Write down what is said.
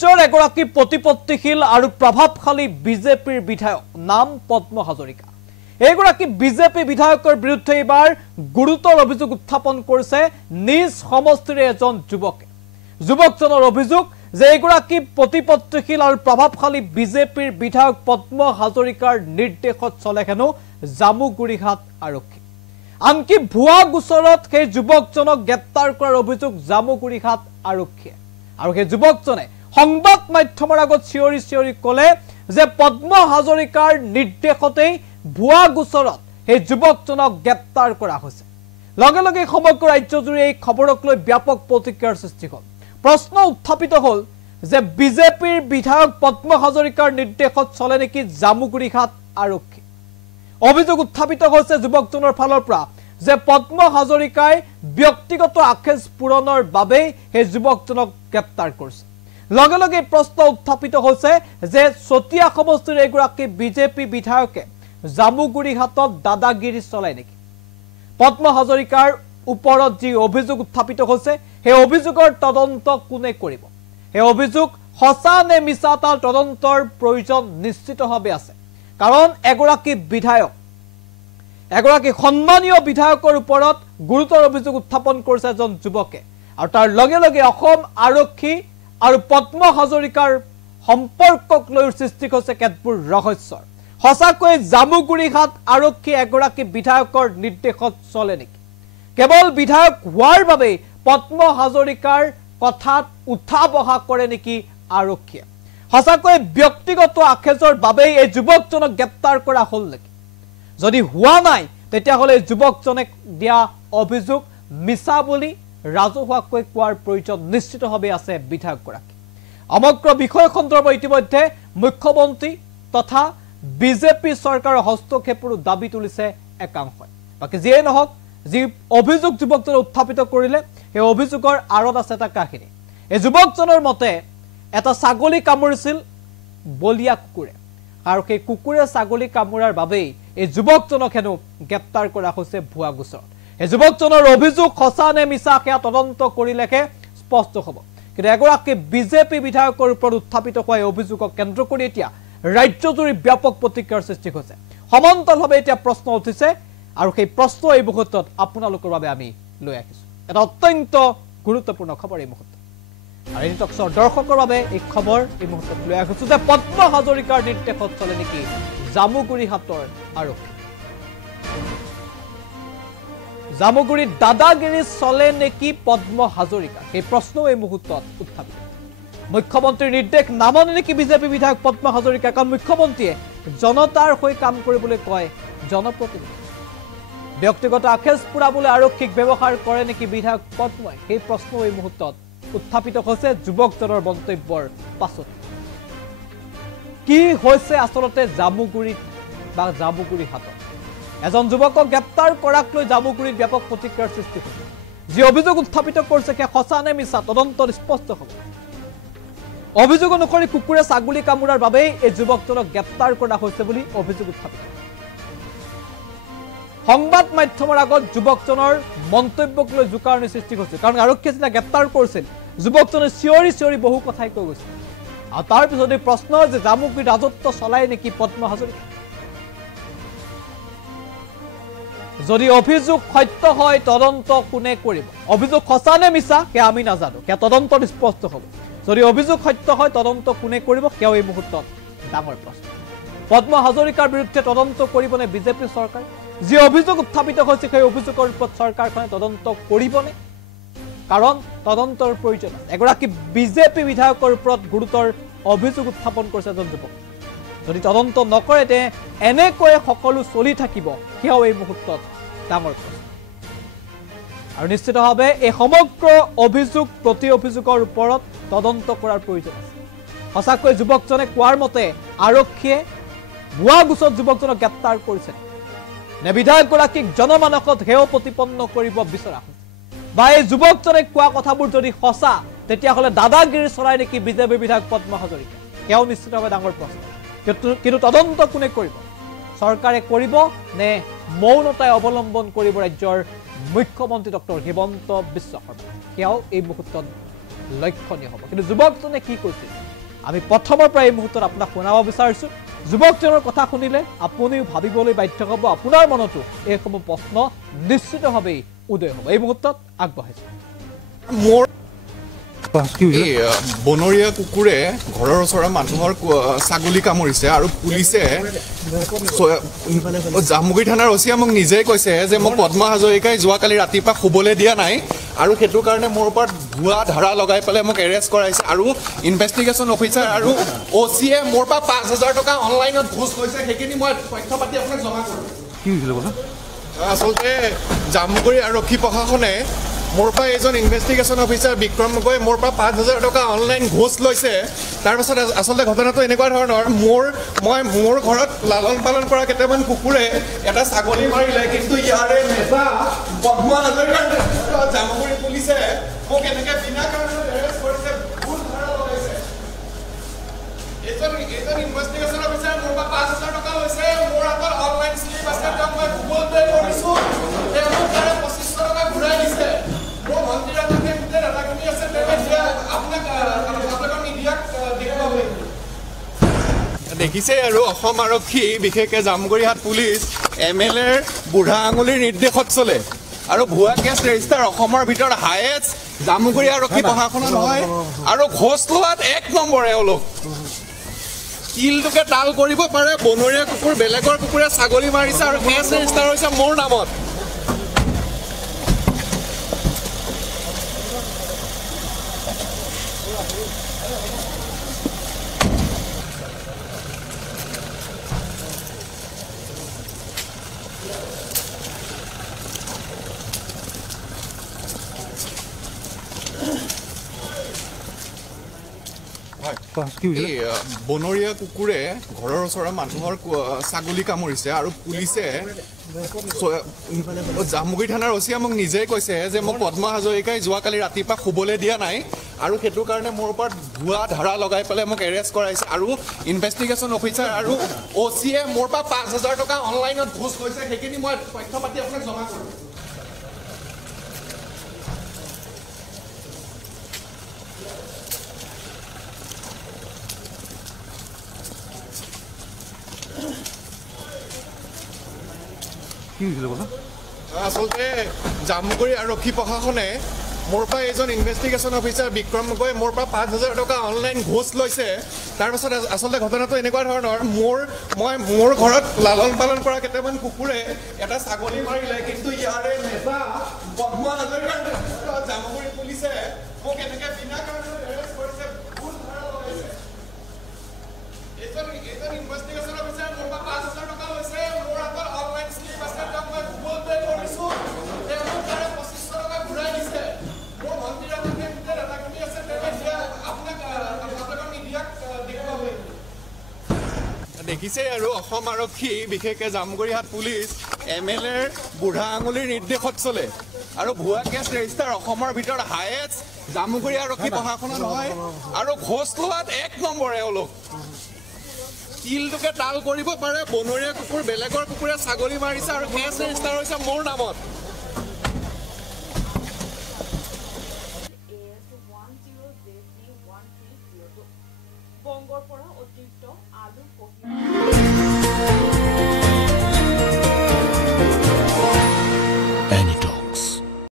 ৰাজ্যৰ এগৰাকী প্ৰতিপত্তিশীল আৰু প্ৰভাৱশালী বিজেপিৰ বিধায়ক নাম পদ্ম হাজৰিকা এগৰাকী বিজেপি বিধায়কৰ বিৰুদ্ধে এবাৰ গুৰুতৰ অভিযোগ উত্থাপন কৰিছে নিজ সমষ্টিৰ এজন যুৱকে যুৱকজনৰ অভিযোগ যে এগৰাকী প্ৰতিপত্তিশীল আৰু প্ৰভাৱশালী বিজেপিৰ বিধায়ক পদ্ম হাজৰিকাৰ নিৰ্দেশত চলে হেনো জামুগুৰিহাট আৰক্ষী আনকি ভুৱা গোচৰত সেই যুৱকজনক গ্ৰেপ্তাৰ কৰাৰ অভিযোগ জামুগুৰিহাট আৰক্ষীয়ে আৰু সেই যুৱকজনে সংবাদ মাধ্যমৰ আগত চিঞৰি ক'লে যে পদ্ম হাজৰিকাৰ নিৰ্দেশতেই ভুৱা গোচৰত সেই যুৱকজনক গ্ৰেপ্তাৰ কৰা হৈছে লগে লগে সমগ্ৰ ৰাজ্যজুৰি এই খবৰক লৈ ব্যাপক প্ৰতিক্ৰিয়াৰ সৃষ্টি হ'ল প্ৰশ্ন উত্থাপিত হ'ল যে বিজেপিৰ বিধায়ক পদ্ম হাজৰিকাৰ নিৰ্দেশত চলে নেকি জামুগুৰিহাট আৰক্ষী অভিযোগ উত্থাপিত হৈছে যুৱকজনৰ ফালৰ পৰা যে পদ্ম হাজৰিকাই ব্যক্তিগত আখেজ পূৰণৰ বাবে সেই যুৱকজনক গ্ৰেপ্তাৰ কৰিছে লগে লগে প্ৰশ্ন উত্থাপিত হৈছে যে চতিয়া সমষ্টিৰ এগৰাকী বিজেপি বিধায়কে জামুগুৰিহাটত দাদাগিৰি চলাই নেকি পদ্ম হাজৰিকাৰ ওপৰত যি অভিযোগ উত্থাপিত হৈছে সেই অভিযোগৰ তদন্ত কোনে কৰিব এই অভিযোগ সঁচা নে মিছা তাৰ তদন্তৰ প্ৰয়োজন নিশ্চিতভাৱে আছে কাৰণ এগৰাকী বিধায়ক এগৰাকী সন্মানীয় বিধায়কৰ ওপৰত গুৰুতৰ অভিযোগ উত্থাপন কৰিছে এজন যুৱকে আৰু তাৰ লগে লগে অসম আৰক্ষী আৰু পদ্ম হাজৰিকাৰ সম্পৰ্কক লৈ সৃষ্টি হৈছে কেতবোৰ ৰহস্যৰ সঁচাকৈ জামুগুৰিহাট আৰক্ষী এগৰাকী বিধায়কৰ নিৰ্দেশত চলে নেকি কেৱল বিধায়ক হোৱাৰ বাবে পদ্ম হাজৰিকাৰ কথাত উঠা বহা কৰে নেকি আৰক্ষীয়ে সঁচাকৈ ব্যক্তিগত আখেজৰ বাবে এই যুৱকজনক গ্ৰেপ্তাৰ কৰা হ'ল নেকি যদি হোৱা নাই তেতিয়াহ'লে যুৱকজনে দিয়া অভিযোগ মিছা বুলি ৰাজহুৱাকৈ কোৱাৰ প্ৰয়োজন নিশ্চিতভাৱে আছে বিধায়কগৰাকী সমগ্ৰ বিষয় সন্দৰ্ভত ইতিমধ্যে মুখ্যমন্ত্ৰী তথা বিজেপি চৰকাৰৰ হস্তক্ষেপৰ দাবী তুলিছে একাংশই বাকি যিয়ে নহওক যি অভিযোগ যুৱকজনে উত্থাপিত কৰিলে এই অভিযোগৰ আঁৰত আছে এটা কাহিনী এই যুৱকজনৰ মতে এটা ছাগলী কামুৰিছিল বলিয়া কুকুৰে আৰু সেই কুকুৰে ছাগলী কামুৰাৰ বাবেই এই যুৱকজনক হেনো গ্ৰেপ্তাৰ কৰা হৈছে ভুৱা গোচৰত এই যুৱকজনৰ অভিযোগ সঁচা নে মিছা সেয়া তদন্ত কৰিলেহে স্পষ্ট হ'ব কিন্তু এগৰাকী বিজেপি বিধায়কৰ ওপৰত উত্থাপিত হোৱা এই অভিযোগক কেন্দ্ৰ কৰি এতিয়া ৰাজ্যজুৰি ব্যাপক প্ৰতিক্ৰিয়াৰ সৃষ্টি হৈছে সমান্তৰালভাৱে এতিয়া প্ৰশ্ন উঠিছে আৰু সেই প্ৰশ্ন এই মুহূৰ্তত আপোনালোকৰ বাবে আমি লৈ আহিছো এটা অত্যন্ত গুৰুত্বপূৰ্ণ খবৰ এই মুহূৰ্তত আৰু এই টকছৰ দৰ্শকৰ বাবে এই খবৰ এই মুহূৰ্তত লৈ আহিছো যে পদ্ম হাজৰিকাৰ নিৰ্দেশত চলে নেকি জামুগুৰিহাটৰ আৰক্ষী জামুগুৰিত দাদাগিৰি চলে নেকি পদ্ম হাজৰিকা এই প্ৰশ্ন এই মুহূৰ্তত উত্থাপিত মুখ্যমন্ত্ৰীৰ নিৰ্দেশ নামানে নেকি বিজেপি বিধায়ক পদ্ম হাজৰিকা কাৰণ মুখ্যমন্ত্ৰীয়ে জনতাৰ হৈ কাম কৰিবলৈ কয় জনপ্ৰতিনিধি ব্যক্তিগত আখেজ পুৰাবলৈ আৰক্ষীক ব্যৱহাৰ কৰে নেকি বিধায়ক পদ্মই সেই প্ৰশ্ন এই মুহূৰ্তত উত্থাপিত হৈছে যুৱকজনৰ মন্তব্যৰ পাছত কি হৈছে আচলতে জামুগুৰিত বা জামুগুৰিহাটত এজন যুৱকক গ্ৰেপ্তাৰ কৰাক লৈ জামুগুৰিত ব্যাপক প্ৰতিক্ৰিয়াৰ সৃষ্টি হৈছে যি অভিযোগ উত্থাপিত কৰিছে সেয়া সঁচা নে মিছা তদন্তত স্পষ্ট হ'ব অভিযোগ অনুসৰি কুকুৰে ছাগলী কামুৰাৰ বাবেই এই যুৱকজনক গ্ৰেপ্তাৰ কৰা হৈছে বুলি অভিযোগ উত্থাপিত সংবাদ মাধ্যমৰ আগত যুৱকজনৰ মন্তব্যক লৈ জোকাৰণি সৃষ্টি হৈছে কাৰণ আৰক্ষীয়ে যেতিয়া গ্ৰেপ্তাৰ কৰিছিল যুৱকজনে চিঞৰি বহু কথাই কৈ গৈছিল আৰু তাৰ পিছতে প্ৰশ্ন যে জামুগুৰিত ৰাজত্ব চলাই নেকি পদ্ম হাজৰিকা যদি অভিযোগ সত্য হয় তদন্ত কোনে কৰিব অভিযোগ সঁচা নে মিছা সেয়া আমি নাজানো সেয়া তদন্তত স্পষ্ট হ'ব যদি অভিযোগ সত্য হয় তদন্ত কোনে কৰিব সেয়াও এই মুহূৰ্তত ডাঙৰ প্ৰশ্ন পদ্ম হাজৰিকাৰ বিৰুদ্ধে তদন্ত কৰিবনে বিজেপি চৰকাৰ যি অভিযোগ উত্থাপিত হৈছে সেই অভিযোগৰ ওপৰত চৰকাৰখনে তদন্ত কৰিবনে কাৰণ তদন্তৰ প্ৰয়োজন আছে এগৰাকী বিজেপি বিধায়কৰ ওপৰত গুৰুতৰ অভিযোগ উত্থাপন কৰিছে এজন যুৱক যদি তদন্ত নকৰে তে এনেকৈ সকলো চলি থাকিব সেয়াও এই মুহূৰ্তত ডাঙৰ প্ৰশ্ন আৰু নিশ্চিতভাৱে এই সমগ্ৰ অভিযোগ প্ৰতি অভিযোগৰ ওপৰত তদন্ত কৰাৰ প্ৰয়োজন আছে সঁচাকৈ যুৱকজনে কোৱাৰ মতে আৰক্ষীয়ে ভুৱা গোচৰত যুৱকজনক গ্ৰেপ্তাৰ কৰিছে নে বিধায়কগৰাকীক জনমানসত হেয় প্ৰতিপন্ন কৰিব বিচৰা হৈছে বা এই যুৱকজনে কোৱা কথাবোৰ যদি সঁচা তেতিয়াহ'লে দাদাগিৰি চলাই নেকি বিজেপি বিধায়ক পদ্ম হাজৰিকা সেয়াও নিশ্চিতভাৱে ডাঙৰ প্ৰশ্ন কিন্তু তদন্ত কোনে কৰিব চৰকাৰে কৰিব নে মৌনতাই অৱলম্বন কৰিব ৰাজ্যৰ মুখ্যমন্ত্ৰী ডক্টৰ হিমন্ত বিশ্ব শৰ্মা সেয়াও এই মুহূৰ্তত লক্ষণীয় হ'ব। কিন্তু যুৱকজনে কি কৈছিল আমি প্ৰথমৰ পৰা এই মুহূৰ্তত আপোনাক শুনাব বিচাৰিছোঁ। যুৱকজনৰ কথা শুনিলে আপুনিও ভাবিবলৈ বাধ্য হ'ব, আপোনাৰ মনতো এইসমূহ প্ৰশ্ন নিশ্চিতভাৱেই উদয় হ'ব। এই মুহূৰ্তত আগবঢ়াইছোঁ। মোৰ বনৰীয়া কুকুৰে ঘৰৰ ওচৰৰ মানুহৰ ছাগলী কামুৰিছে আৰু পুলিচে জামুগুৰি থানাৰ অচিয়ে মোক নিজেই কৈছে যে মোক পদ্মা হাজৰিকাই যোৱাকালি ৰাতিপুৱা শুবলৈ দিয়া নাই আৰু সেইটো কাৰণে মোৰ ওপৰত ভুৱা ধাৰা লগাই পেলাই মোক এৰেষ্ট কৰাইছে আৰু ইনভেষ্টিগেশ্যন অফিচাৰ আৰু অচিয়ে মোৰ পৰা 5,000 টকা অনলাইনত ঘোষ লৈছে। সেইখিনি মই তথ্য পাতি আপোনাক জমা কৰিম। কি হৈছিলে কথা? আচলতে জামুগুৰি আৰক্ষী প্ৰশাসনে মোৰ পৰা এজন ইনভেষ্টিগেশ্যন অফিচাৰ বিক্ৰম গগৈ মোৰ পৰা 5,000 টকা অনলাইন ঘোষ লৈছে। তাৰপাছত আচলতে ঘটনাটো এনেকুৱা ধৰণৰ, মোৰ ঘৰত লালন পালন কৰা কেইটামান কুকুৰে এটা ছাগলী মাৰিলে, কিন্তু ইয়াৰে নেতা পদ্মা হাজৰিকাৰ জামুগুৰি পুলিচে মোক এনেকৈ বিনা কাৰণত এৰেষ্ট কৰিছে, ভুল ধাৰা লগাইছে। এজন ইনভেষ্টিগেশ্যন অফিচাৰে মোৰ পৰা 5,000 টকা লৈছে, মোৰ হাতত অনলাইন শ্লিপ আছে, তেওঁক মই গুগল পে' কৰিছোঁ, তেওঁ মোক তাৰে 2,500 টকা ঘূৰাই দিছে। মোৰ মন্ত্ৰী গোটেই দাদাখিনি আছে, আপোনাক মিডিয়াক দেখুৱাব লাগিব। দেখিছে আৰু অসম আৰক্ষী বিশেষকৈ জামুগুৰিহাট পুলিচ MLAৰ বুঢ়া আঙুলিৰ নিৰ্দেশত চলে আৰু ভুৱা কেছ ৰেজিষ্টাৰ অসমৰ ভিতৰত হায়েষ্ট জামুগুৰি আৰক্ষী প্ৰশাসনত হয় আৰু ঘোষ লোৱাত 1 নম্বৰ এওঁলোক। কিলটোকে তাল কৰিব পাৰে, বনৰীয়া কুকুৰ বেলেগৰ কুকুৰে ছাগলী মাৰিছে আৰু কেছ ৰেজিষ্টাৰ হৈছে মোৰ নামত। বনৰীয়া কুকুৰে ঘৰৰ ওচৰৰ মানুহৰ ছাগলী কামুৰিছে আৰু পুলিচে জামুগুৰি থানাৰ অচিয়ে মোক নিজেই কৈছে যে মোক পদ্মা হাজৰিকাই যোৱাকালি ৰাতিপুৱা শুবলৈ দিয়া নাই আৰু সেইটো কাৰণে মোৰ ওপৰত ভুৱা ধাৰা লগাই পেলাই মোক এৰেষ্ট কৰাইছে আৰু ইনভেষ্টিগেশ্যন অফিচাৰ আৰু অচিয়ে মোৰ পৰা 5,000 টকা অনলাইনত ঘোষ লৈছে। সেইখিনি মই তথ্য পাতি আপোনাক জমা কৰিম। কি হৈছিলে কথা? আচলতে জামুগুৰি আৰক্ষী প্ৰশাসনে মোৰ পৰা এজন ইনভেষ্টিগেশ্যন অফিচাৰ বিক্ৰম গগৈ মোৰ পৰা 5,000 টকা অনলাইন ঘোষ লৈছে। তাৰপাছত আচলতে ঘটনাটো এনেকুৱা ধৰণৰ, মোৰ ঘৰত লালন পালন কৰা কেইটামান কুকুৰে এটা ছাগলী মাৰিলে, কিন্তু ইয়াৰে নেতা পদ্মা হাজৰিকাৰ জামুগুৰি পুলিচে মোক এনেকৈ বিনা কাৰণত এৰেষ্ট কৰিছে, ভুল ধাৰা লগাইছে। এজন ইনভেষ্টিগেশ্যন অফিচাৰে মোৰ পৰা 5,000 টকা লৈছে, মোৰ হাতত অনলাইন শ্লিপ আছে, তেওঁক মই গুগল পে' কৰিছোঁ, তেওঁ মোক তাৰে 2,500 টকা ঘূৰাই দিছে। মোৰ মন্ত্ৰী গোটেই দাদাখিনি আছে, আপোনাক মিডিয়াক দেখুৱাব লাগিব। দেখিছে আৰু অসম আৰক্ষী বিশেষকৈ জামুগুৰিহাট পুলিচ MLAৰ বুঢ়া আঙুলিৰ নিৰ্দেশত চলে আৰু ভুৱা কেছ ৰেজিষ্টাৰ অসমৰ ভিতৰত হায়েষ্ট জামুগুৰি আৰক্ষী প্ৰশাসনত হয় আৰু ঘোষ লোৱাত 1 নম্বৰ এওঁলোক। কিলটোকে তাল কৰিব পাৰে, বনৰীয়া কুকুৰ বেলেগৰ কুকুৰে ছাগলী মাৰিছে আৰু কেছ ৰেজিষ্টাৰ হৈছে মোৰ নামত।